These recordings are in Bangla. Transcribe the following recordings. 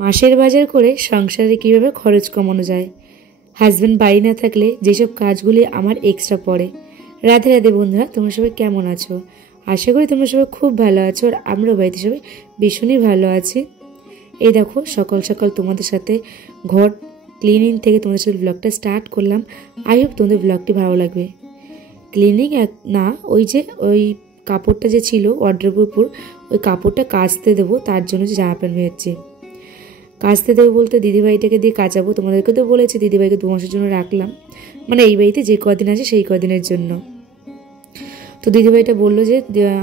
মাসের বাজার করে সংসারে কিভাবে খরচ কমানো যায়। হাজব্যান্ড বাড়ি না থাকলে যেসব কাজগুলি আমার এক্সট্রা পড়ে। রাধে রাধে বন্ধুরা, তোমরা সবাই কেমন আছো? আশা করি তোমরা সবাই খুব ভালো আছো, আর আমরাও বাড়িতে সবাই ভীষণই ভালো আছি। এই দেখো সকাল সকাল তোমাদের সাথে ঘর ক্লিনিং থেকে তোমাদের সাথে ব্লগটা স্টার্ট করলাম। আই হোপ তোমাদের ব্লগটি ভালো লাগবে। ক্লিনিং না, ওই কাপড়টা যে ছিল ওয়ার্ড্রোবের উপর, ওই কাপড়টা কাচতে দেবো, তার জন্য যে জামা প্যান্ট বেরোচ্ছে। কাচতে দেবো বলতে দিদিভাইটাকে দিয়ে কাচাবো। তোমাদেরকে তো বলেছি দিদিভাইকে 2 মাসের জন্য রাখলাম, মানে এই বাড়িতে যে কদিন আছে সেই কদিনের জন্য। তো দিদিভাইটা বললো যে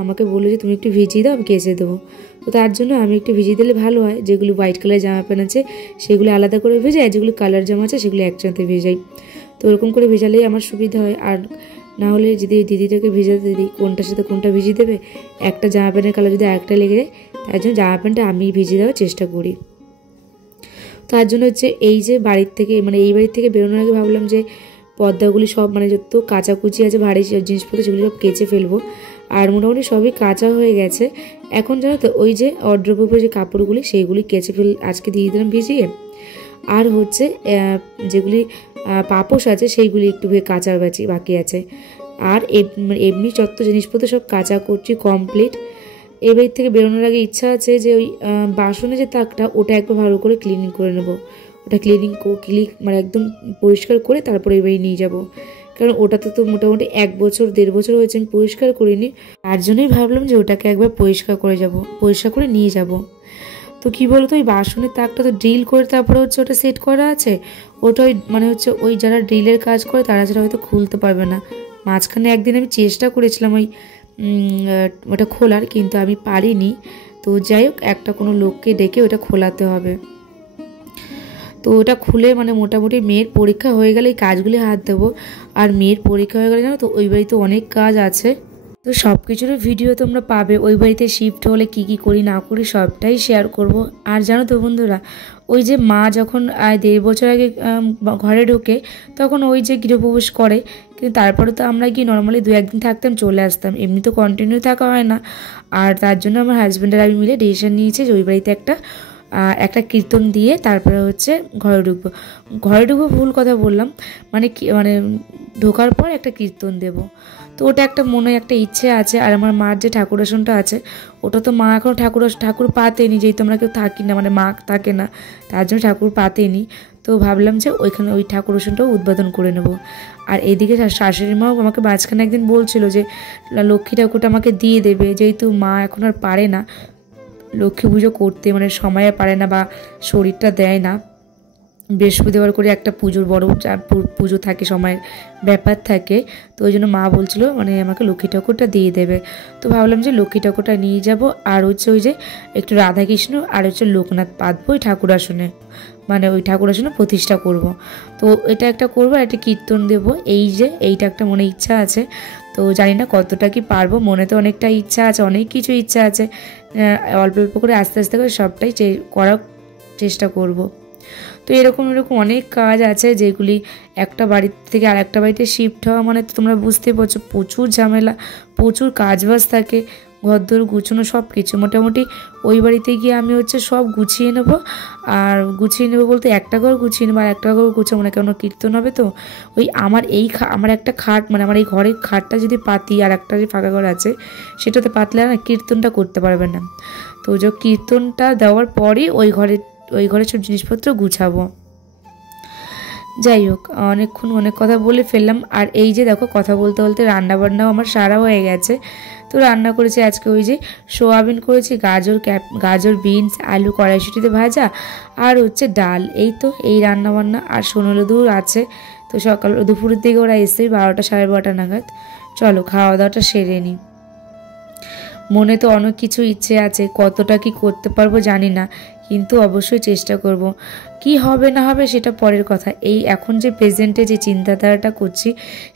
আমাকে বললো যে তুমি একটু ভিজিয়ে দাও, আমি কেচে দেবো। তো তার জন্য আমি একটু ভিজিয়ে দিলে ভালো হয়। যেগুলো হোয়াইট কালার জামা প্যান্ট আছে সেগুলো আলাদা করে ভেজাই, আর যেগুলো কালার জামা আছে সেগুলো একসাথে ভেজাই। তো ওরকম করে ভেজালেই আমার সুবিধা হয়। আর না হলে যদি দিদিটাকে ভেজাতে দিই, কোনটার সাথে কোনটা ভিজিয়ে দেবে, একটা জামা প্যান্টের কালার যদি আরেকটা লেগে যায়, তার জন্য জামা প্যান্টটা আমি ভিজিয়ে দেওয়ার চেষ্টা করি। তার জন্য হচ্ছে এই যে বাড়ির থেকে, মানে এই বাড়ির থেকে বেরোনোর আগে ভাবলাম যে পর্দাগুলি সব, মানে যত কাচাকুচি আছে ভারী জিনিসপত্র সেগুলি সব কেচে ফেলবো। আর মোটামুটি সবই কাঁচা হয়ে গেছে। এখন জানো তো ওই যে ওয়ার্ড্রোবের উপরে যে কাপড়গুলি সেইগুলি কেচে আজকে দিয়ে দিলাম ভিজিয়ে। আর হচ্ছে যেগুলি পাপোশ আছে সেইগুলি একটু কাঁচার বাকি আছে। আর এমনি যত জিনিসপত্র সব কাঁচা করছি কমপ্লিট। এই বাড়ির থেকে বেরোনোর আগে ইচ্ছা আছে যে ওই বাসনে যে তাকটা, ওটা একবার ভালো করে ক্লিনিং করে নেবো। ওটা মানে একদম পরিষ্কার করে তারপরে এই বাড়ি নিয়ে যাবো। কারণ ওটাতে তো মোটামুটি 1 বছর 1.5 বছর হয়েছে আমি পরিষ্কার করিনি। তার জন্যই ভাবলাম যে ওটাকে একবার পরিষ্কার করে নিয়ে যাব। তো কি বলতো, ওই বাসনের তাকটা তো ড্রিল করে তারপরে হচ্ছে ওটা সেট করা আছে। ওটা মানে হচ্ছে ওই যারা ড্রিলের কাজ করে তারা ছাড়া হয়তো খুলতে পারবে না। মাঝখানে একদিন আমি চেষ্টা করেছিলাম ওটা খোলার, কিন্তু আমি পারিনি। তো যাই হোক, একটা কোনো লোককে ডেকে ওটা খোলাতে হবে। তো ওটা খুলে মানে মোটামুটি মেয়ের পরীক্ষা হয়ে গেলে এই কাজগুলি হাত দেবো। আর মেয়ের পরীক্ষা হয়ে গেলে জানো তো ওই বাড়িতে অনেক কাজ আছে। তো সব কিছুরই ভিডিও তোমরা পাবে। ওই বাড়িতে শিফট হলে কি কি করি না করি সবটাই শেয়ার করব। আর জানো তো বন্ধুরা, ওই যে মা যখন 1.5 বছর আগে ঘরে ঢোকে, তখন ওই যে গৃহপ্রবেশ করে, কিন্তু তারপরে তো আমরা গিয়ে নর্মালি 2-1 দিন থাকতাম, চলে আসতাম। এমনি তো কন্টিনিউ থাকা হয় না। আর তার জন্য আমার হাজব্যান্ড আর আমি মিলে ডিসিশন নিয়েছি যে ওই বাড়িতে একটা কীর্তন দিয়ে তারপরে হচ্ছে ঘরে ঢুকবো। ভুল কথা বললাম, মানে ঢোকার পর একটা কীর্তন দেব। তো ওটা একটা মনে একটা ইচ্ছে আছে। আর আমার মার যে ঠাকুর আসনটা আছে, ওটা তো মা এখন ঠাকুর পাতেনি, যেহেতু আমরা কেউ থাকি না, মানে মা থাকে না, তার জন্য ঠাকুর পাতেনি। তো ভাবলাম যে ওইখানে ওই ঠাকুর আসনটাও উদ্বোধন করে নেব। আর এদিকে শাশুড়ি মাও আমাকে মাঝখানে একদিন বলছিল যে লক্ষ্মী ঠাকুরটা আমাকে দিয়ে দেবে, যেহেতু মা এখন আর পারে না লক্ষ্মী পুজো করতে, মানে সময় পারে না বা শরীরটা দেয় না। বৃহস্পতিবার করে একটা বড় পুজো থাকে, সময়ের ব্যাপার থাকে। তো ওই জন্য মা বলছিল মানে আমাকে লক্ষ্মী ঠাকুরটা দিয়ে দেবে। তো ভাবলাম যে লক্ষ্মী ঠাকুরটা নিয়ে যাব। আর হচ্ছে ওই যে একটু রাধাকৃষ্ণ আর হচ্ছে লোকনাথ পাতবো ওই ঠাকুর আসনে, মানে ওই ঠাকুর আসনে প্রতিষ্ঠা করব। তো এটা একটা করবো, আর একটা কীর্তন দেবো। এইটা একটা মনে ইচ্ছা আছে। তো জানি না কতটা কি পারবো, মনে তো অনেকটা ইচ্ছা আছে, অনেক কিছু ইচ্ছা আছে। অল্প অল্প করে আস্তে আস্তে করে সবটাই করার চেষ্টা করব। তো এরকম অনেক কাজ আছে যেগুলি একটা বাড়ি থেকে আর একটা বাড়িতে শিফট হওয়া মানে তো তোমরা বুঝতে পারছো প্রচুর ঝামেলা, প্রচুর কাজবাজ থাকে, ঘরদোর গুছানো সব কিছু। মোটামুটি ওই বাড়িতে গিয়ে আমি হচ্ছে সব গুছিয়ে নেবো। আর গুছিয়ে নেবো বলতে একটা ঘর গুছিয়ে নেবো, আর একটা ঘর গুছাবো না, কেন কীর্তন হবে। তো ওই আমার একটা খাট, মানে আমার এই ঘরের খাটটা যদি পাতি, আর একটা যে ফাঁকা ঘর আছে সেটাতে পাতলে না কীর্তনটা করতে পারবে না। তো যে কীর্তনটা দেওয়ার পরই ওই ঘরে সব জিনিসপত্র গুছাবো। যাই হোক, অনেক কথা বলে ফেললাম। আর এই যে দেখো কথা বলতে বলতে রান্নাবান্নাও আমার সারা হয়ে গেছে। তো রান্না করেছি আজকে ওই যে সোয়াবিন করেছি, গাজর বিনস আলু কড়াইশুঁটিতে ভাজা, আর হচ্ছে ডাল। এই রান্নাবান্না। আর সোনালি দুধ আছে। তো দুপুরের দিকে ওরা এসে 12টা 12:30 নাগাদ। চলো খাওয়া দাওয়াটা সেরে নিই। মনে তো অনেক কিছু ইচ্ছে আছে, কতটা কি করতে পারবো জানি না, কিন্তু অবশ্যই চেষ্টা করব। কি হবে না হবে সেটা পরের কথা, এই এখন যে প্রেজেন্টে যে চিন্তাধারাটা করছি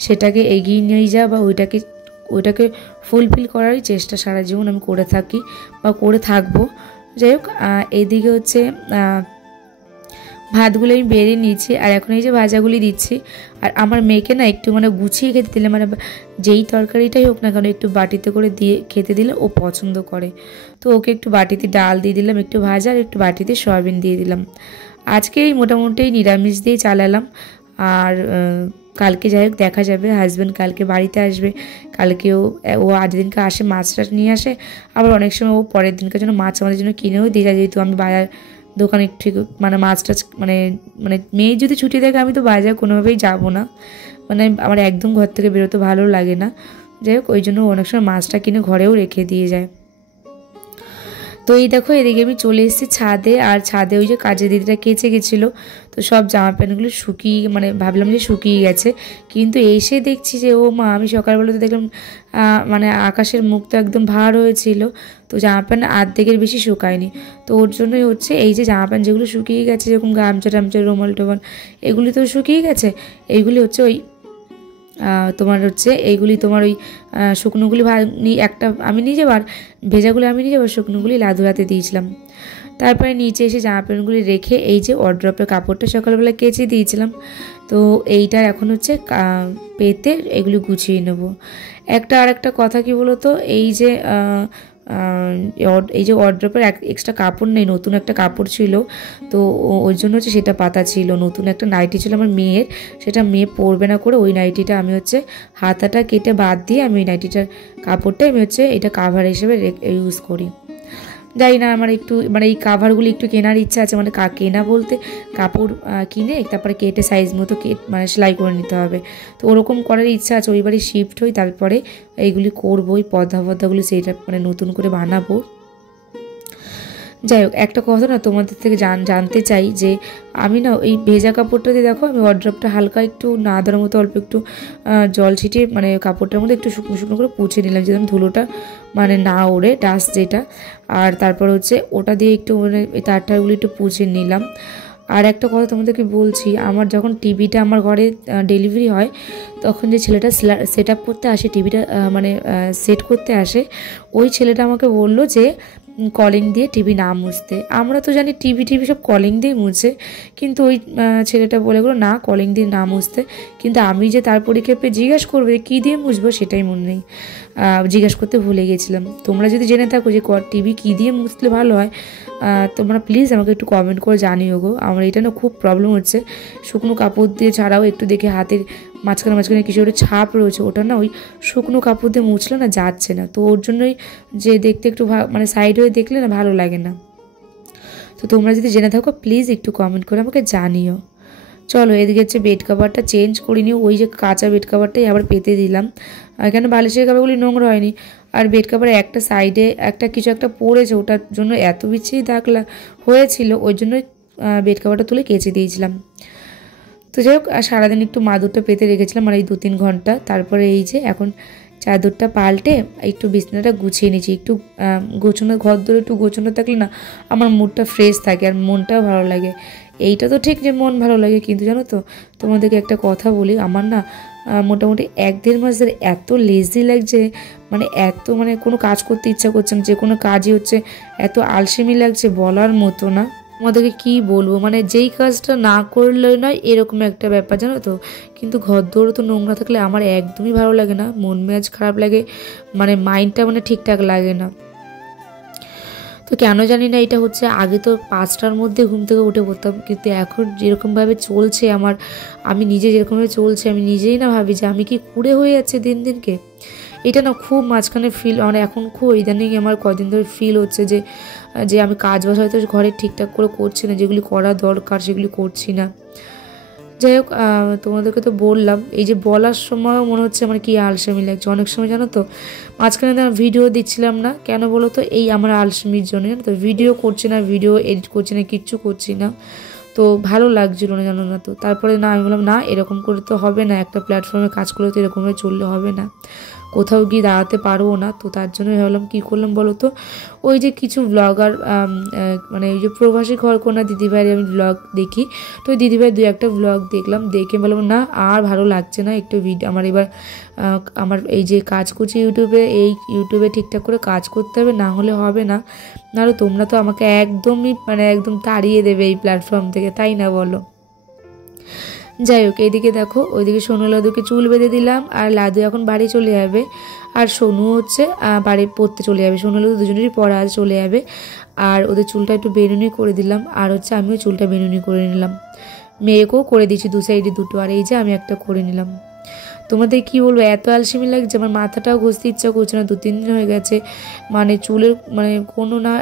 সেটাকে এগিয়ে নিয়ে যাওয়া বা ওইটাকে ফুলফিল করারই চেষ্টা সারা জীবন আমি করে থাকি বা করে থাকবো। যাই হোক, এইদিকে হচ্ছে ভাতগুলো আমি বেরিয়ে নিয়েছি, আর এখন এই যে ভাজাগুলি দিচ্ছি। আর আমার মেয়েকে না একটু মানে গুছিয়ে খেতে দিলে, মানে যেই তরকারিটাই হোক না কেন একটু বাটিতে করে দিয়ে খেতে দিলে ও পছন্দ করে। তো ওকে একটু বাটিতে ডাল দিয়ে দিলাম, একটু ভাজা, আর একটু বাটিতে সয়াবিন দিয়ে দিলাম। আজকে এই মোটামুটি নিরামিষ দিয়ে চালালাম। আর কালকে যাই হোক দেখা যাবে, হাজব্যান্ড কালকে বাড়িতে আসবে। কালকেও ও আজ দিনকে আসে, মাছ টাছ নিয়ে আসে। আবার অনেক সময় ও পরের দিনকার জন্য মাছ আমাদের জন্য কিনেও দিয়ে যায়, যেহেতু আমি বাজার দোকানে ঠিক মানে মাছ টাছ মানে মানে মেয়ে যদি ছুটি থাকে আমি তো বাজার কোনোভাবেই যাবো না, মানে আমার একদম ঘর থেকে বেরোতে ভালো লাগে না। যাই হোক, ওই জন্য অনেক সময় মাছটা কিনে ঘরেও রেখে দিয়ে যায়। তো এই দেখো, এদিকে আমি চলে এসেছি ছাদে। আর ছাদে ওই যে কাজের দিদিটা কেচে গেছিলো, তো সব জামা প্যান্টগুলো শুকিয়ে মানে ভাবলাম যে শুকিয়ে গেছে, কিন্তু এসে দেখছি যে ও মা, আমি সকালবেলা তো দেখলাম মানে আকাশের মুখ তো একদম ভার হয়েছিল, তো জামা প্যান্ট আর্ধেকের বেশি শুকায়নি। তো ওর জন্যই হচ্ছে এই যে জামা প্যান্ট যেগুলো শুকিয়ে গেছে, যেরকম গামছা টামছা রুমাল টোমাল এগুলি তো শুকিয়ে গেছে, এইগুলি হচ্ছে ওই তোমার হচ্ছে এইগুলি তোমার ওই শুকনোগুলি একটা আমি নিয়ে যাবার, ভেজাগুলি আমি নিয়ে যাবার, শুকনোগুলি লাদুরাতে দিয়েছিলাম। তারপরে নিচে এসে জামা প্যান্টগুলি রেখে এই যে ওয়ারড্রপের কাপড়টা সকালবেলা কেচে দিয়েছিলাম, তো এইটা এখন হচ্ছে পেতে এগুলি গুছিয়ে নেব। আর একটা কথা কি বলো তো, এই যে ওয়ারড্রপের এক্সট্রা কাপড় নেই, নতুন একটা কাপড় ছিল, তো ওই জন্য হচ্ছে সেটা পাতা ছিল। নতুন একটা নাইটি ছিল আমার মেয়ের, সেটা মেয়ে পরবে না করে ওই নাইটিটা আমি হচ্ছে হাতাটা কেটে বাদ দিয়ে আমি ওই নাইটিটার কাপড়টা আমি হচ্ছে এটা কাভার হিসেবে ইউজ করি। জানি না, আমার একটু মানে এই কাভারগুলি একটু কেনার ইচ্ছা আছে, মানে কেনা বলতে কাপড় কিনে তারপরে কেটে সাইজ মতো মানে সেলাই করে নিতে হবে। তো ওরকম করার ইচ্ছা আছে, ওইবারই শিফট হই, তারপরে এইগুলি করবো, ওই পর্দাগুলি সেইটা মানে নতুন করে বানাবো। যাই হোক, একটা কথা না তোমাদের থেকে জানতে চাই যে আমি না এই ভেজা কাপড়টা দিয়ে দেখো আমি ওয়ারড্রপটা হালকা একটু না দেওয়ার মতো অল্প একটু জল ছিটিয়ে মানে কাপড়টার মধ্যে একটু শুকনো শুকনো করে পুছে নিলাম, যেন ধুলোটা মানে না ওড়ে, ডাস্ট যেটা। আর তারপর হচ্ছে ওটা দিয়ে একটু মানে এই তারটারগুলো একটু পুছে নিলাম। আর একটা কথা তোমাদেরকে বলছি, আমার যখন টিভিটা আমার ঘরে ডেলিভারি হয়, তখন যে ছেলেটা সেট আপ করতে আসে, টিভিটা মানে সেট করতে আসে, ওই ছেলেটা আমাকে বললো যে কলিং দিয়ে টিভি না মুছতে। আমরা তো জানি টিভি সব কলিং দিয়ে মুছে, কিন্তু ওই ছেলেটা বলে গেলো না, কলিং দিয়ে না মুছতে। কিন্তু আমি যে তার পরিক্ষেপে জিজ্ঞাসা করবে কী দিয়ে মুছবো সেটাই মনে নেই, জিজ্ঞাসা করতে ভুলে গেছিলাম। তোমরা যদি জেনে থাকো যে টিভি কী দিয়ে মুছলে ভালো হয়, তোমরা প্লিজ আমাকে একটু কমেন্ট করে জানিও গো। আমার এটা না খুব প্রবলেম হচ্ছে, শুকনো কাপড় দিয়ে ছাড়াও একটু দেখে হাতের মাঝখানে কিছু একটা ছাপ রয়েছে, ওটা না ওই শুকনো কাপড় দিয়ে মুছলে না যাচ্ছে না। তো ওর জন্যই যে দেখতে একটু মানে সাইড হয়ে দেখলে না ভালো লাগে না। তো তোমরা যদি জেনে থাকো প্লিজ একটু কমেন্ট করে আমাকে জানিও। চলো, এদিকে হচ্ছে বেড কাভারটা চেঞ্জ করে নিও, ওই যে কাঁচা বেড কাভারটাই আবার পেতে দিলাম। এখানে বালিশের কাভারগুলি নোংরা হয়নি, আর বেড কাভারে একটা সাইডে কিছু একটা পড়েছে, ওটার জন্য এত বিচ্ছিরি দাগ হয়েছিল, ওই জন্যই বেড কাভারটা তুলে কেচে দিয়েছিলাম। তো যাই হোক, সারাদিন একটু মাদুরটা পেতে রেখেছিলাম মানে এই 2-3 ঘন্টা। তারপরে এই যে এখন চাদরটা পাল্টে একটু বিছানাটা গুছিয়ে নিয়েছি। একটু গোছানো, ঘর ধরে একটু গোছানো থাকলে না আমার মুডটা ফ্রেশ থাকে আর মনটাও ভালো লাগে। এইটা তো ঠিক যে মন ভালো লাগে, কিন্তু জানো তো তোমাদেরকে একটা কথা বলি, আমার না মোটামুটি 1-1.5 মাস ধরে এত লেজি লাগছে, মানে এত মানে কোনো কাজ করতে ইচ্ছা করছে না, যে কোনো কাজই হচ্ছে এত আলসেমি লাগছে বলার মতো না। তোমাদেরকে কি বলবো, মানে যেই কাজটা না করলে নয় এরকম একটা ব্যাপার, জানো তো। কিন্তু ঘর দৌড় তো নোংরা থাকলে আমার একদমই ভালো লাগে না, মন মেজাজ খারাপ লাগে, মানে মাইন্ডটা মানে ঠিকঠাক লাগে না। তো কেন জানি না এটা হচ্ছে, আগে তো 5টার মধ্যে ঘুম থেকে উঠে পড়তাম, কিন্তু এখন যেরকমভাবে চলছে আমার, আমি নিজে যেরকমভাবে চলছে আমি নিজেই না ভাবি যে আমি কি কুড়ে হয়ে যাচ্ছে দিনকে। এটা না খুব মাঝখানে ফিল, মানে এখন খুব ইদানিং আমার কদিন ধরে ফিল হচ্ছে যে আমি কাজ বাজ হয়তো ঘরে ঠিকঠাক করে করছি না, যেগুলি করা দরকার সেগুলি করছি না। যাই হোক, তোমাদেরকে তো বললাম, এই যে বলার সময়ও মনে হচ্ছে আমার কি আলসেমি লাগছে অনেক সময়, জানো তো। মাঝখানে তো ভিডিও দিচ্ছিলাম না, কেন বলো তো, এই আমার আলসেমির জন্য, জানো তো। ভিডিও করছি না, ভিডিও এডিট করছি না, কিচ্ছু করছি না, তো ভালো লাগছিল না, জানো না। তো তারপরে না আমি বললাম না, এরকম করে তো হবে না, একটা প্ল্যাটফর্মে কাজ করলে তো এরকমভাবে চললে হবে না। কোথাও গিয়ে দাঁড়াতে পারবো না। তো তার জন্য ভাবলাম কী করলাম বলো তো, ওই যে কিছু ব্লগার মানে ওই যে প্রবাসী ঘরকন্যা দিদিভাইয়ের আমি ব্লগ দেখি, তো ওই দিদিভাই 2-1টা ব্লগ দেখলাম, দেখে বললাম না আর ভালো লাগছে না, একটু ভিডিও আমার এবার আমার এই যে কাজ করছি ইউটিউবে ঠিকঠাক করে কাজ করতে হবে, না হলে হবে না। নাহলে তোমরা তো আমাকে একদমই মানে একদম তাড়িয়ে দেবে এই প্ল্যাটফর্ম থেকে, তাই না বলো? যাই হোক, এইদিকে দেখো ওইদিকে সোনু লাদুকে চুল বেঁধে দিলাম, আর লাদু এখন বাড়ি চলে যাবে, আর সোনু হচ্ছে বাড়ি পড়তে চলে যাবে। সোনু লাদু দুজনেরই পড়া আজ চলে যাবে। আর ওদের চুলটা একটু বেনুনি করে দিলাম, আর হচ্ছে আমিও চুলটা বেনুনি করে নিলাম, মেয়েকেও করে দিয়েছি 2 সাইডে 2টো, আর এই যে আমি একটা করে নিলাম। তোমাদের কি বলবো, এত আলসেমি লাগছে, আমার মাথাটাও ঘষতে ইচ্ছা করছে না, 2-3 দিন হয়ে গেছে। মানে চুলের মানে কোনো না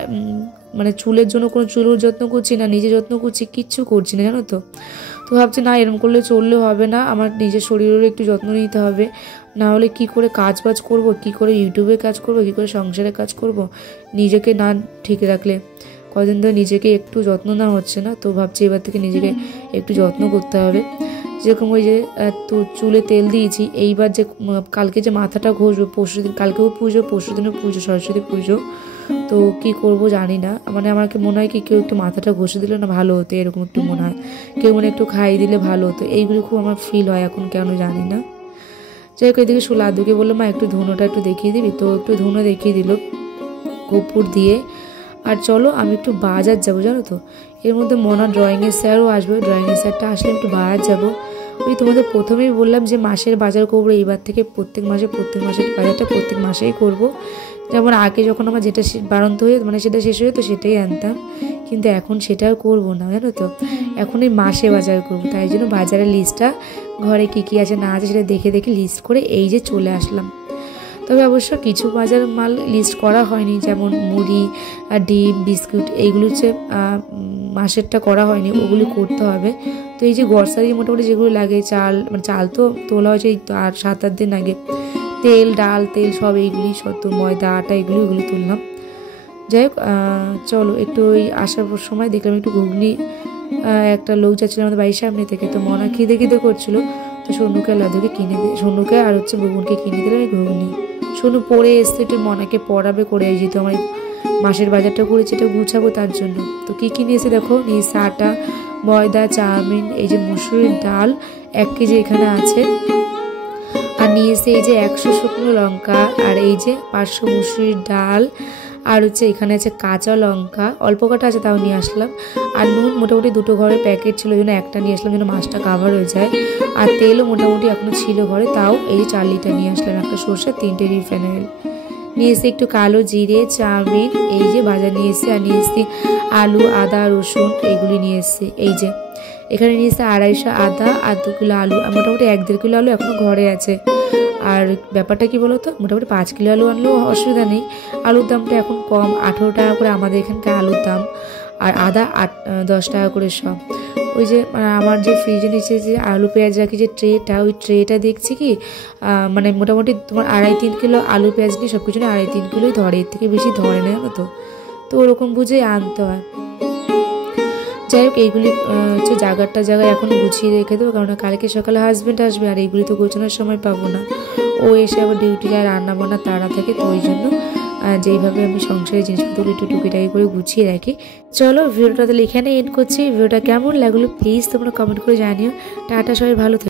মানে চুলের জন্য কোনো চুলের যত্ন করছি না, নিজে যত্ন করছি, কিচ্ছু করছি না জানো তো। তো ভাবছি না এরকম করলে চললে হবে না, আমার নিজের শরীরেরও একটু যত্ন নিতে হবে, না হলে কি করে কাজ বাজ করবো, কি করে ইউটিউবে কাজ করবো, কি করে সংসারে কাজ করব, নিজেকে না ঠিক রাখলে। কদিন ধরে নিজেকে একটু যত্ন নেওয়া হচ্ছে না, তো ভাবছি এবার থেকে নিজেকে একটু যত্ন করতে হবে। যেরকম ওই যে তো চুলে তেল দিয়েছি, এইবার যে কালকে যে মাথাটা ঘষবো, পরশুদিন কালকেও পুজো, পরশুদিনও পুজো, সরস্বতী পুজো, তো কি করব জানি না। মানে আমাকে মনে হয় কি কেউ একটু মাথাটা ঘষে দিলে না ভালো হতো, এরকম একটু মনে হয়, কেউ মানে একটু খাইয়ে দিলে ভালো হতো, এইগুলো খুব আমার ফিল হয় এখন, কেন জানি না। যাই হোক, এদিকে লাদুকে বললো মা একটু ধুনোটা একটু দেখিয়ে দিবি, তো একটু ধুনো দেখিয়ে দিল কর্পূর দিয়ে। আর চলো আমি একটু বাজার যাবো জানো তো, এর মধ্যে মনা ড্রয়িংয়ের স্যারও আসবে, ড্রয়িংয়ের স্যারটা আসলে একটু বাজার যাবো। ওই তোমাদের প্রথমেই বললাম যে মাসের বাজার করবো, এইবার থেকে প্রত্যেক মাসের বাজারটা প্রত্যেক মাসেই করব। যেমন আগে যখন আমার যেটা বাড়ন্ত হয়ে মানে সেটা শেষ হয়ে তো সেটাই আনতাম, কিন্তু এখন সেটা আর করবো না জানো তো, এখন এই মাসে বাজার করবো। তাই জন্য বাজারের লিস্টটা ঘরে কী কী আছে না আছে সেটা দেখে দেখে লিস্ট করে এই যে চলে আসলাম। তবে অবশ্য কিছু বাজার মাল লিস্ট করা হয়নি, যেমন মুড়ি আর ডিম বিস্কুট, এইগুলো হচ্ছে মাসেরটা করা হয়নি, ওগুলি করতে হবে। তো এই যে গ্রসারি মোটামুটি যেগুলো লাগে, চাল মানে চাল তো তোলা হয়েছে আর 7-8 দিন আগে, তেল ডাল তেল সব এইগুলি, সত্য ময়দা আটা এগুলি তুললাম। যাই হোক, চলো একটু ওই আসার সময় দেখলাম একটু ঘুগনি, একটা লোক যাচ্ছিল আমাদের বাড়ির সামনে থেকে, তো মনা খিদে করছিল, তো সোনুকে লাদুকে সোনুকে আর হচ্ছে বগুনকে কিনে দিলাম এই ঘুগনি। সোনু পড়ে এসছে, একটু মনাকে পড়াবে করে, যেহেতু আমার মাসের বাজারটা করেছি এটা গুছাবো তার জন্য। তো কী কী নিয়েছে দেখো, নিয়েছে আটা, ময়দা, চাউমিন, এই যে মুসুরির ডাল 1 কেজি এখানে আছে, আর নিয়েছে এই যে 100 শুকনো লঙ্কা, আর এই যে 500 মুসুরির ডাল, আর হচ্ছে এখানে আছে কাঁচা লঙ্কা, অল্প কাটা আছে তাও নিয়ে আসলাম, আর নুন মোটামুটি 2টো ঘরের প্যাকেট ছিল, ওই জন্য একটা নিয়ে আসলাম যেন মাছটা কাভার হয়ে যায়, আর তেলও মোটামুটি এখনও ছিল ঘরে, তাও এই যে 4 লিটার নিয়ে আসলাম, একটা সর্ষে 3টে রিফাইন অয়েল নিয়ে এসে, একটু কালো জিরে, চাউমিন, এই যে বাজার নিয়ে এসে, আর নিয়ে এসেছি আলু আদা রসুন এইগুলি নিয়ে এসেছি। এই যে এখানে নিয়ে এসে 250 আদা আর 2 কিলো আলু, আর মোটামুটি 1-1.5 কিলো আলু এখনও ঘরে আছে। আর ব্যাপারটা কি বলো তো, মোটামুটি 5 কিলো আলু আনলেও অসুবিধা নেই, আলুর দামটা এখন কম, 18 টাকা করে আমাদের এখানকার আলুর দাম, আর আদা 10 টাকা করে সব। ওই যে আমার যে ফ্রিজের নিচে যে আলু পেঁয়াজ রাখি যে ট্রেটা, ওই ট্রেটা দেখছি কি মানে মোটামুটি তোমার 2.5-3 কিলো আলু পেঁয়াজ নিয়ে সব কিছু নিয়ে 2.5-3 কিলোই ধরে, এর থেকে বেশি ধরে না জানো তো, তো ওরকম বুঝেই আনতে হয়। যাই হোক, এইগুলি হচ্ছে জায়গায় এখন গুছিয়ে রেখে দেবো, কারণ কালকে সকালে হাজব্যান্ড আসবে, আর এইগুলি তো গোছানোর সময় পাবো না, ও এসে আবার ডিউটি যায়, রান্না বান্না তাড়া থাকে, তো ওই জন্য যেইভাবে আমি সংসারের জিনিসপত্রগুলো একটু টুকিটাকি করে গুছিয়ে রাখি। চলো ভিডিওটা তাহলে এখানে এন্ড করছি। ভিডিওটা কেমন লাগলো প্লিজ তোমরা কমেন্ট করে জানিও। টাটা, সবাই ভালো থাকো।